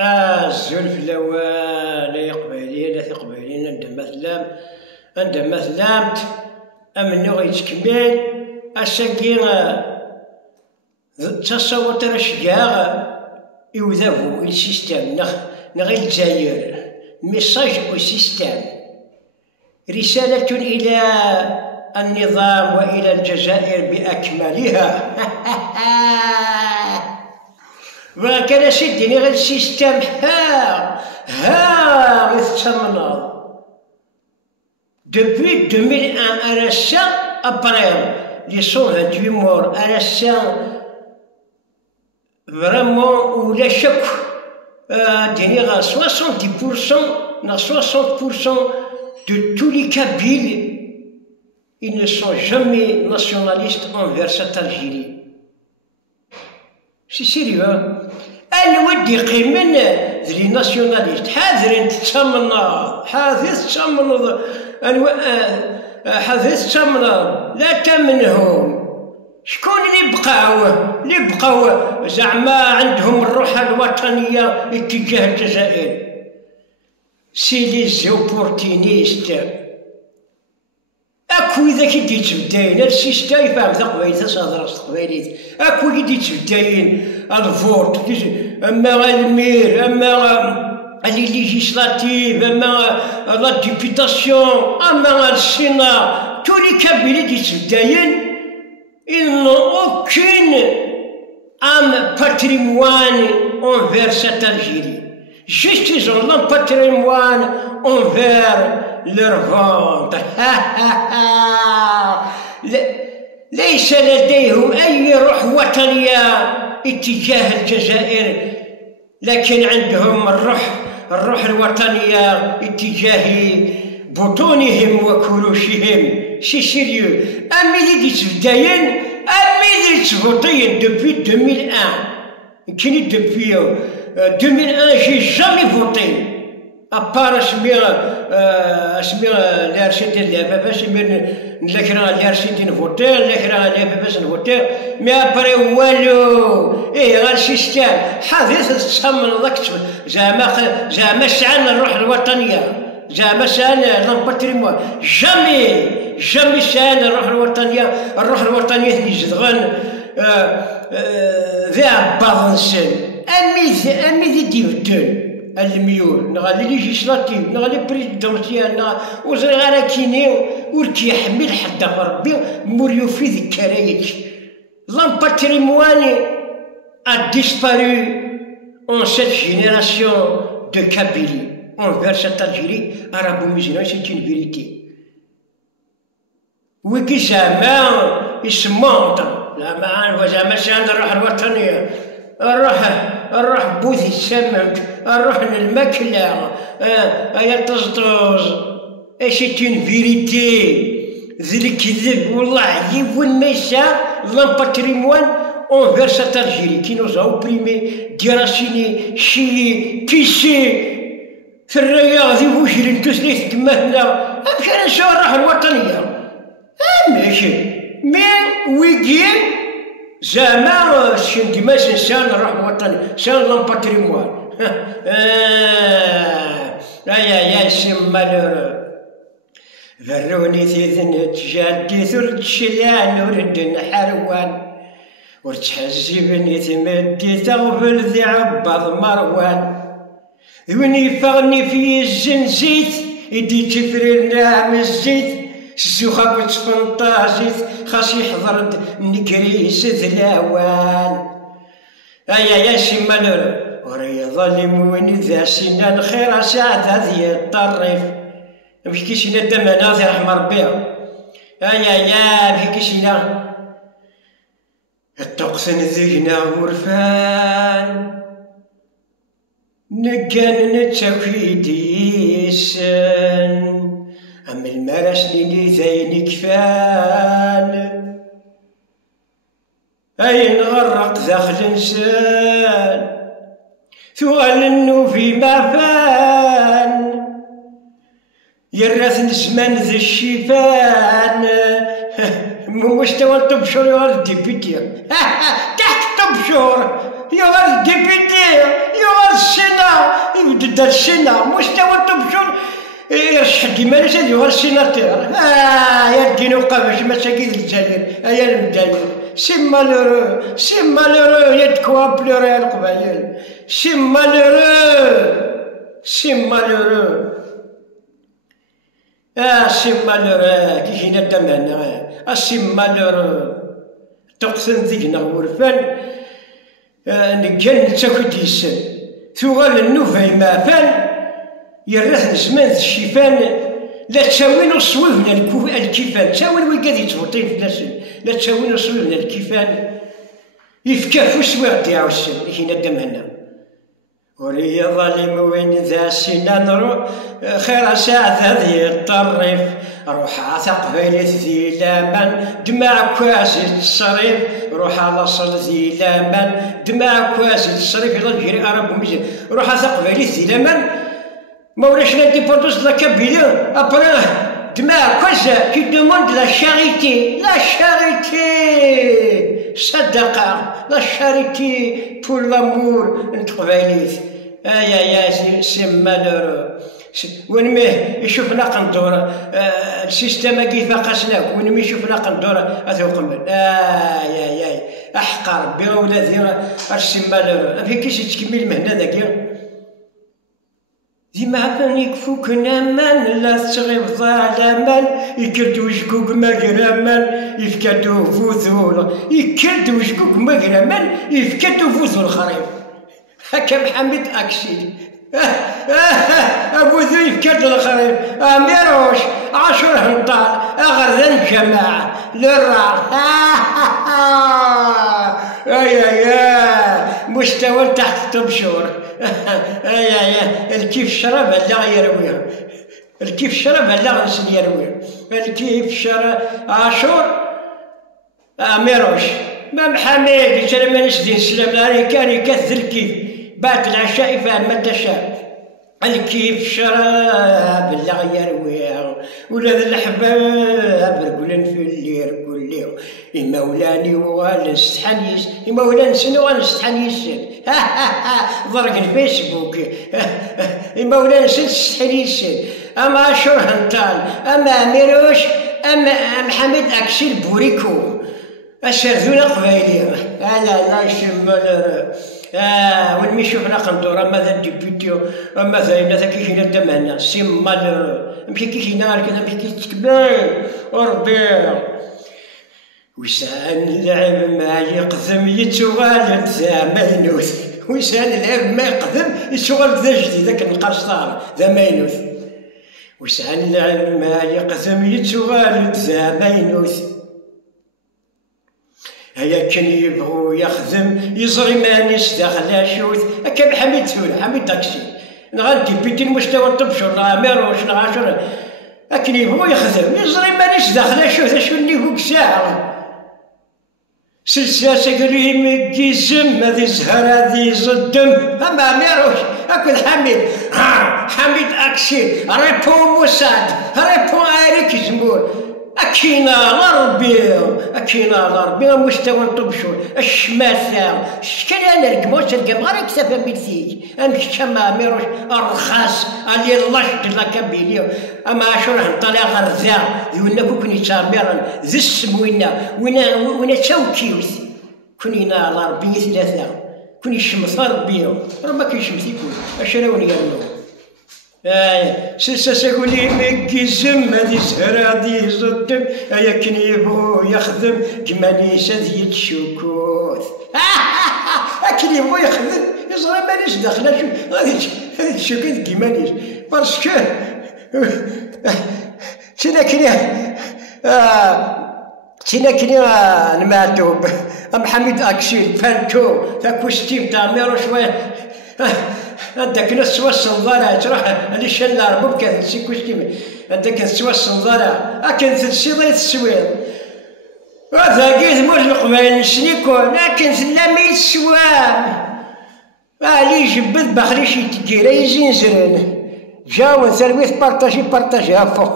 الزلف لوان يقبالين لا تقبالين عندما ثلامت أمنو غيتكمل أساكي تصور ترى شجاع يوذبو السيستم نغي الجزائر ميساج او سيستم رسالة إلى النظام وإلى الجزائر بأكملها. وكان سيدي غير السيستم ها غيتسمنا depuis 2001 à la fin, après les 128 morts, à la fin, vraiment, où les chocs, 70%, 60% de tous les Kabyles, ils ne sont jamais nationalistes envers cette Algérie. C'est sérieux, hein? الود يقيمن ذي ناسيوناليست حاذر تتمنى حاذر تتمنى لا تمنهم. شكون اللي بقاو زعما عندهم الروح الوطنيه اتجاه الجزائر؟ سي لي زوبورتينيست. اكو اذا كي تبداين السيستم يفهم تقبايلت تهضر تقبايلت اكو كي تبداين الفوت اما المير اما لي ليجيسلاتيف اما لا ديبيتاسيون اما السينا تو لي كابيلي تبداين ils n'ont aucune âme patrimoine envers cette Algérie. Juste ils ont un patrimoine envers leur ventre. ليس لديهم أي روح وطنية اتجاه الجزائر، لكن عندهم الروح الوطنية اتجاه بطونهم وكروشهم. سي سيريو. أمي تبداين أمي تفوتين depuis 2001. كيني depuis 2001 j'ai jamais voté. أبار اسمي الارشيد ديال بابا سمير نذكر الارشيد نفوتي نذكر بابا نفوتي مي ابري والو. غير سيستم حديث تصمم ذاك زعما شعلنا الروح الوطنيه زعما شعلنا لامباتريمون جامي شعلنا الروح الوطنيه اللي زدغن ذي عباضنسن امي ذي ديفتون الميول نغالي ليجيسلاتيف نغالي بريزيدونسيال وزري غانا كيني وركي يحمل حتى ربي موريو في ذيك كرايك. L'patrimoine a disparu en cette génération de Kabylie envers cette Algérie arabo-musulmane. C'est une vérité. وكي زعما يسمونط زعما شان الروح الوطنيه الروح بوذي السمك الروح للماكله يا طزطوز. سيت اون فيريتي ذي الكذب والله عجيب وين ما يسا لامباتريموان envers cette Algérie qui nous a opprimés, déraciner, chier, pisser في الرياض ذي وجري تسليت كما هنا. امشي نسوا الروح الوطنيه ماشي مين ويجين زعما شندي ما سنسان الروح الوطني سان لامباتريموان. يا سمالور فروني ثيثن تجادي ثلث شلان ورد نحروان ورتحزبني تمدي تغفل ذي عباض مروان وني فغني في الزنزيت يدي تفرير نعم الزيت الزوخة بتفنطازيت خاص يحضر نكريس ذلاوان. يا سمالور وري ظالم وين ذا سنة الخير ساعد هذه الطريف مشكيشنا دمنا ذي رحم ربيع. يا مشكيشنا الطقس نذينا ورفان نكان نتوكيديسن أم المرس لي ذين كفان أين غرق داخل إنسان ثوال النوفي معفان يرث الزمان ذي الشيفان مستوى الطبشور يغال الديبيتي تحت الطبشور يغال الديبيتي يغال السينا تبدا السنة مستوى الطبشور يرشح ديما لازال يغير السيناتير. يا الدين وقفاش مساكين الجزائر يا المداير سي مالورو يا دكوا بلورو يا القبايل سي مالورو سي مالورو كي جينا دمنا سي مالورو تقسم ذيقنا ورفان نجن تاكد يسن ثوال النوفي ما فان يرث زمان الشيفان لا تساوين الصويب من الكيفان تساوين ويقاد يتفوطين في الناس لا تساوين الصويب من الكيفان يفكا فوس ويغدي عاوسن هنا دمنا وري ظالم وين ذا سنان خير ساعة هذه الطريف روح عثق بيلي ذي لامان دماع كواس الصريف روح على صل ذي لامان دماع كواس الصريف يلا جري أرب مزيان روح عثق بيلي ذي لامان مولاش نادي بوردوس لا كابيليون ابري دماع كواس كي دوموند لا شاريتي صدقة لا شاريتي بور لامور نتقبايليت يا سي مالورو وين ميه يشوفنا قندورة السيستم كيف قاسناك وين ميه يشوفنا قندورة اثوقمن يا احقر ربي ولادي السي مالورو في كيش تكمل المهنة ذاك ديما كان يكفوك نامان لا تغيب ظالمان يكردو شكوك مغرمان يفكدو فوزول يكردو شكوك مغرمان يفكدو فوزول خريف هكا محمد اكسيد ابو ذو يفكد الخريف اميروش 10 هنطال اغرذن جماعه للرع يا مستوى تحت الطبشور الكيف شرب لا يرويها الكيف شرب لا غسل يرويها الكيف شرب عاشور اميروش ما محمد يترى ما نسدي نسلم عليه كان يكثر الكيف بعد العشاء فهم ما تشاء الكيف شراب لا يرويها ولاد الحباب رجلن في الليل كلهم يمولاني ونستحنيس يمولان سنو ونستحنيس ضرق الفيسبوك يمولان نستحنيس اما عاشور هنطال اما اميروش اما محمد اكسيل بوريكو السردونه قبايليه لا يشمل وين مي شوفنا قندوره ماذا ديبيتيو مثلا ذاك كيجينا دمنا سي مال مشي كيجينا كذا مشي كيتكبر وربيع وسان اللعب ما يقدم يتوالد ذا مينوث وسان اللعب ما يقدم يتوالد ذا جديد ذاك القسطار ذا مينوث وسان اللعب ما يقدم يتوالد ذا مينوث هيا كان يبغو يخدم يزري مانيش داخل شوث هكا بحميد ثول حميد داكسي نغادي بيتي المستوى الطبشور ميروش نغاشر هكا يبغو يخدم يزري مانيش داخل شوث اشو نيفوك ساعة سلساسة قريم كيزم هذي زهر هذي زدم اما ميروش هاكو حميد حميد اكسي ريبون موساد ريبون اريك زمور أكينا لربي مستوى الطبشور الشماثة شكون أنا الكموس الكم غير كتابة ميلثيك أمشي كما ميروش الرخاص اللي اللشد لا كابيليو أما عاشور هنطلع غير ذا يقولنا كوني تاميرا ذي السموينا وينا تاوكيوث كونينا لربي ثلاثة كوني شمث ربي ربما كيشمثيكون أشراوني يرنو سلسة قولي مكيزم هذي زهر هذي زدم هيا كان يبغو يخدم كمانيس هذي يتشوكوث كان يبغو يخدم يزرى مانيش داخله شو هذي تشوكوث كمانيس باسكو تينا كنيا نماتوب محمد اكسيل فانتو تا كوستيم تاع ميرو شويه هذاك نسوى الصنظارة تروح اللي شلا ربوب كان نسي كوستيم هذاك نسوى الصنظارة أكن تنسي ضيت السوير هذا قيث مرزق بين سنيكون لكن سلامي السوام لي جبد بخريش يتكيرا يزين زرن جاون ثرويث بارطاجي هافو